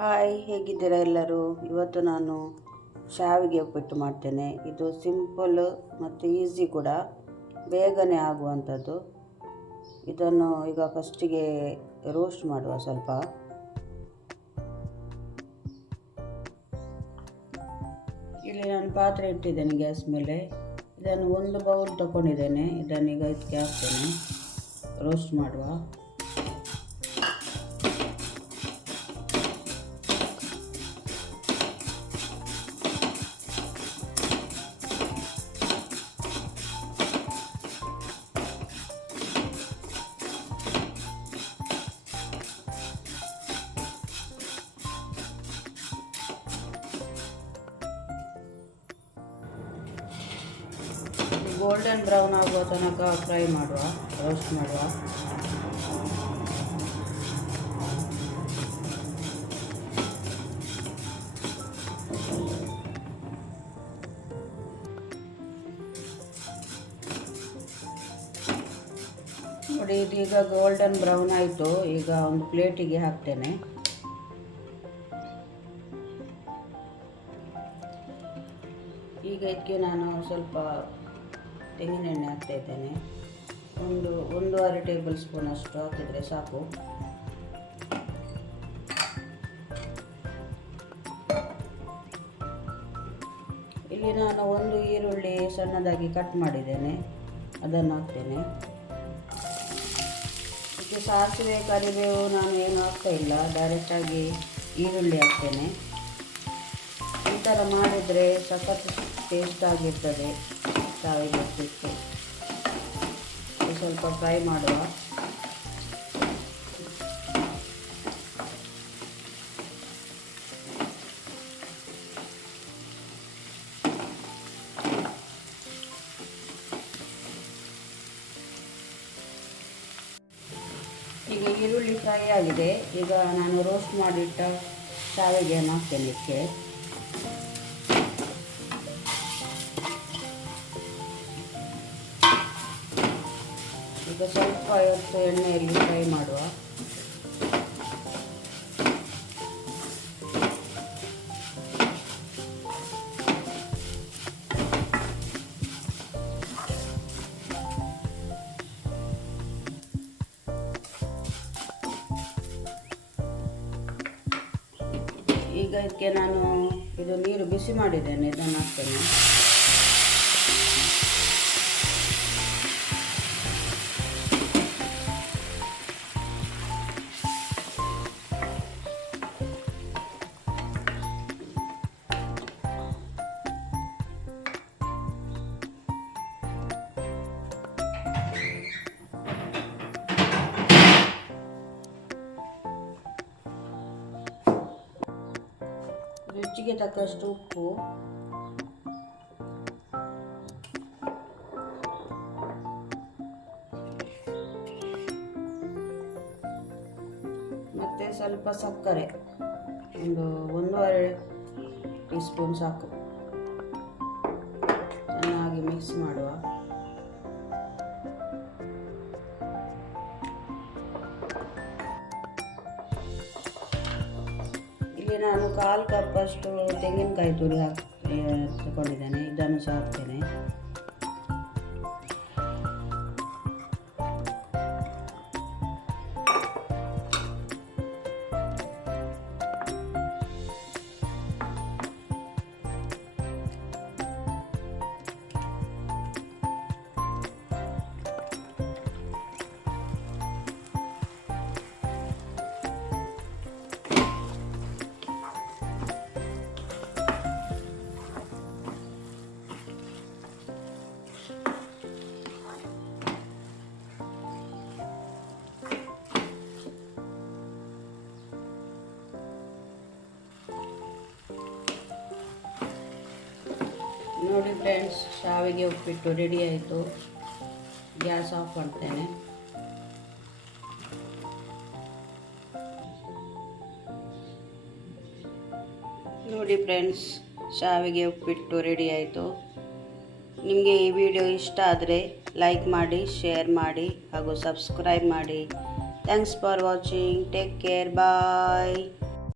Hi, ಹೇಗಿದ್ದೀರಾ ಎಲ್ಲರೂ? ಇವತ್ತು ನಾನು ಶಾವಿಗೆ ಉಪ್ಪಿಟ್ಟು ಮಾಡ್ತೇನೆ. ಇದು ಸಿಂಪಲ್ ಮತ್ತು ಈಸಿ ಕೂಡ, ಬೇಗನೆ ಆಗುವಂಥದ್ದು. ಇದನ್ನು ಈಗ ಫಸ್ಟಿಗೆ ರೋಸ್ಟ್ ಮಾಡುವ. ಸ್ವಲ್ಪ ಇಲ್ಲಿ ನಾನು ಪಾತ್ರೆ ಇಟ್ಟಿದ್ದೇನೆ ಗ್ಯಾಸ್ ಮೇಲೆ. ಇದನ್ನು 1 ಬೌಲ್ ತಗೊಂಡಿದ್ದೇನೆ. ಇದನ್ನೀಗ ಇದಕ್ಕೆ ಹಾಕ್ತೇನೆ, ರೋಸ್ಟ್ ಮಾಡುವ. ಗೋಲ್ಡನ್ ಬ್ರೌನ್ ಆಗುವ ತನಕ ಫ್ರೈ ಮಾಡುವ, ರೋಸ್ಟ್ ಮಾಡುವ. ನೋಡಿ, ಇದೀಗ ಗೋಲ್ಡನ್ ಬ್ರೌನ್ ಆಯಿತು. ಈಗ ಒಂದು ಪ್ಲೇಟಿಗೆ ಹಾಕ್ತೇನೆ. ಈಗ ಇದಕ್ಕೆ ನಾನು ಸ್ವಲ್ಪ ತೆಂಗಿನೆಣ್ಣೆ ಹಾಕ್ತಾ ಇದ್ದೇನೆ. ಒಂದೂವರೆ ಟೇಬಲ್ ಸ್ಪೂನ್ ಅಷ್ಟು ಹಾಕಿದರೆ ಸಾಕು. ಇಲ್ಲಿ ನಾನು 1 ಈರುಳ್ಳಿ ಸಣ್ಣದಾಗಿ ಕಟ್ ಮಾಡಿದ್ದೇನೆ, ಅದನ್ನು ಹಾಕ್ತೇನೆ. ಇದಕ್ಕೆ ಸಾಸಿವೆ ಕರಿಬೇವು ನಾನು ಏನು ಹಾಕ್ತಾ ಇಲ್ಲ, ಡೈರೆಕ್ಟಾಗಿ ಈರುಳ್ಳಿ ಹಾಕ್ತೇನೆ. ಈ ಥರ ಮಾಡಿದರೆ ಸಖತ್ ಟೇಸ್ಟ್ ಆಗಿರ್ತದೆ ಶಾವಿಗೆ ಉಪ್ಪಿಟ್ಟು. ಸ್ವಲ್ಪ ಫ್ರೈ ಮಾಡುವ. ಈಗ ಈರುಳ್ಳಿ ಫ್ರೈ ಆಗಿದೆ. ಈಗ ನಾನು ರೋಸ್ಟ್ ಮಾಡಿಟ್ಟ ಶಾವಿಗೆಯನ್ನು ಹಾಕ್ತೇನೆ ಇದಕ್ಕೆ. ಈಗ ಸ್ವಲ್ಪ ಹೊತ್ತು ಎಣ್ಣೆಯಲ್ಲಿ ಫ್ರೈ ಮಾಡುವ. ಈಗ ಇದಕ್ಕೆ ನಾನು ಇದು ನೀರು ಬಿಸಿ ಮಾಡಿದ್ದೇನೆ, ಇದನ್ನು ಹಾಕ್ತೇನೆ. ರುಚಿಗೆ ತಕ್ಕಷ್ಟು ಉಪ್ಪು, ಮತ್ತು ಸ್ವಲ್ಪ ಸಕ್ಕರೆ, ಒಂದೂವರೆ ಟೀ ಸ್ಪೂನ್ ಸಾಕು. ಚೆನ್ನಾಗಿ ಮಿಕ್ಸ್ ಮಾಡುವ. ಇಲ್ಲಿ ನಾನು 1/4 ಕಪ್ ಅಷ್ಟು ತೆಂಗಿನಕಾಯಿ ತುರಿ ತಗೊಂಡಿದ್ದೇನೆ, ಇದನ್ನು ಸಹ ಹಾಕ್ತೇನೆ. ನೋಡಿ ಫ್ರೆಂಡ್ಸ್, ಶಾವಿಗೆ ಉಪ್ಪಿಟ್ಟು ರೆಡಿ ಆಯಿತು. ಗ್ಯಾಸ್ ಆಫ್ ಮಾಡ್ತೇನೆ. ನೋಡಿ ಫ್ರೆಂಡ್ಸ್, ಶಾವಿಗೆ ಉಪ್ಪಿಟ್ಟು ರೆಡಿ ಆಯಿತು. ನಿಮಗೆ ಈ ವಿಡಿಯೋ ಇಷ್ಟ ಆದರೆ ಲೈಕ್ ಮಾಡಿ, ಶೇರ್ ಮಾಡಿ ಹಾಗೂ ಸಬ್ಸ್ಕ್ರೈಬ್ ಮಾಡಿ. Thanks for watching. Take care. Bye.